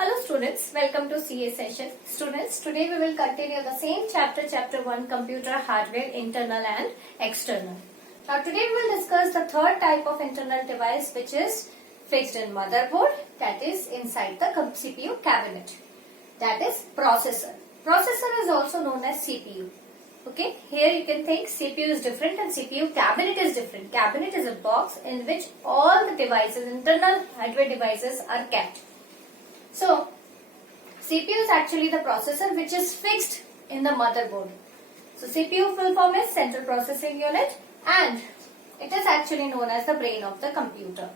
Hello students, welcome to CA session. Students, today we will continue the same chapter 1 computer hardware internal and external. Now today we will discuss the third type of internal device which is fixed in motherboard, that is inside the CPU cabinet, that is processor. Processor is also known as CPU. Okay, here you can think CPU is different and CPU cabinet is different. Cabinet is a box in which all the devices, internal hardware devices are kept. So, CPU is actually the processor which is fixed in the motherboard. So, CPU full form is Central Processing Unit and it is actually known as the brain of the computer.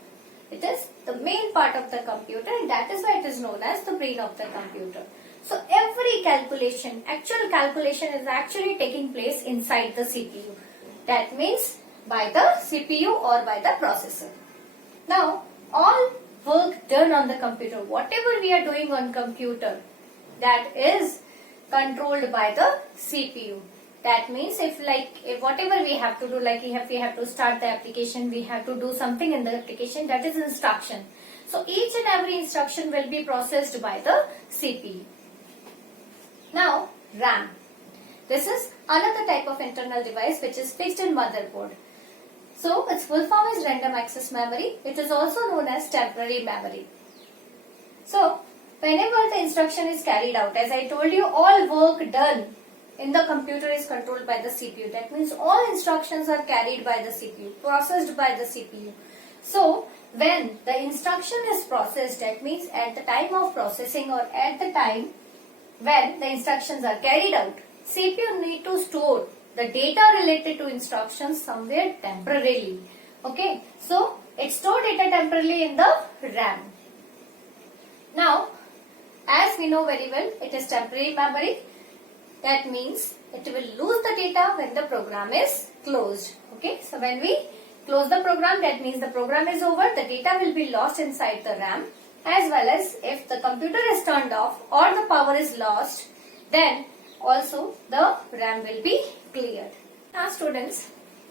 It is the main part of the computer and that is why it is known as the brain of the computer. So, every calculation, actual calculation is actually taking place inside the CPU. That means by the CPU or by the processor. Now, all work done on the computer, whatever we are doing on computer, that is controlled by the CPU. That means if whatever we have to do, like we have to start the application, we have to do something in the application, that is instruction. So each and every instruction will be processed by the CPU. Now RAM. This is another type of internal device which is fixed in motherboard. So, its full form is random access memory. It is also known as temporary memory. So, whenever the instruction is carried out, as I told you, all work done in the computer is controlled by the CPU. That means all instructions are carried by the CPU, processed by the CPU. So, when the instruction is processed, that means at the time of processing or at the time when the instructions are carried out, CPU need to store the data related to instructions somewhere temporarily. Okay, so it stores data temporarily in the RAM. Now, as we know very well, it is temporary memory. That means it will lose the data when the program is closed. Okay, so when we close the program, that means the program is over, the data will be lost inside the RAM, as well as if the computer is turned off or the power is lost, then also the RAM will be cleared. Now students,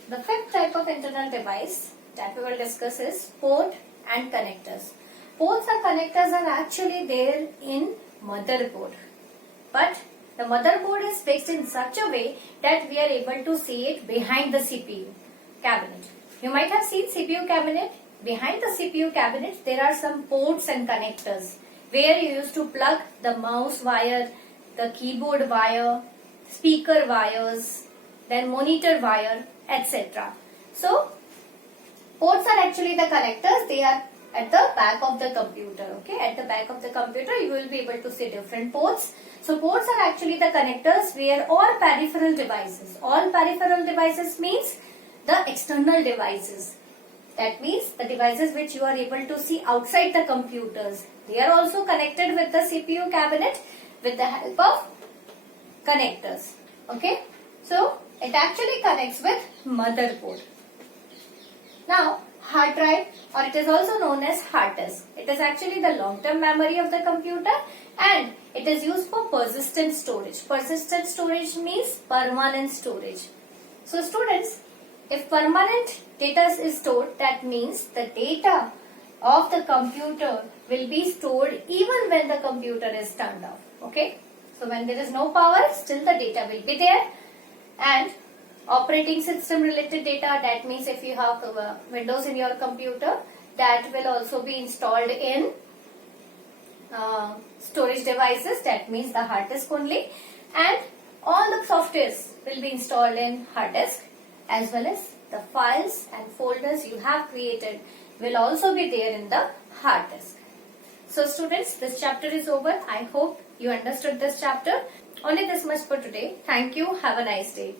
the fifth type of internal device that we will discuss is port and connectors. Ports and connectors are actually there in motherboard, but the motherboard is fixed in such a way that we are able to see it behind the CPU cabinet. You might have seen CPU cabinet. Behind the CPU cabinet there are some ports and connectors where you used to plug the mouse wire, the keyboard wire, speaker wires, then monitor wire, etc. So, ports are actually the connectors. They are at the back of the computer. Okay, at the back of the computer you will be able to see different ports. So, ports are actually the connectors where all peripheral devices. All peripheral devices means the external devices. That means the devices which you are able to see outside the computers. They are also connected with the CPU cabinet with the help of connectors. Okay, so it actually connects with motherboard. Now hard drive, or it is also known as hard disk. It is actually the long-term memory of the computer and it is used for persistent storage. Persistent storage means permanent storage. So students, if permanent data is stored, that means the data of the computer will be stored even when the computer is turned off. Okay, so when there is no power, still the data will be there. And operating system related data, that means if you have Windows in your computer, that will also be installed in storage devices, that means the hard disk only, and all the softwares will be installed in hard disk, as well as the files and folders you have created will also be there in the hard disk. So students, this chapter is over. I hope you understood this chapter. Only this much for today. Thank you. Have a nice day.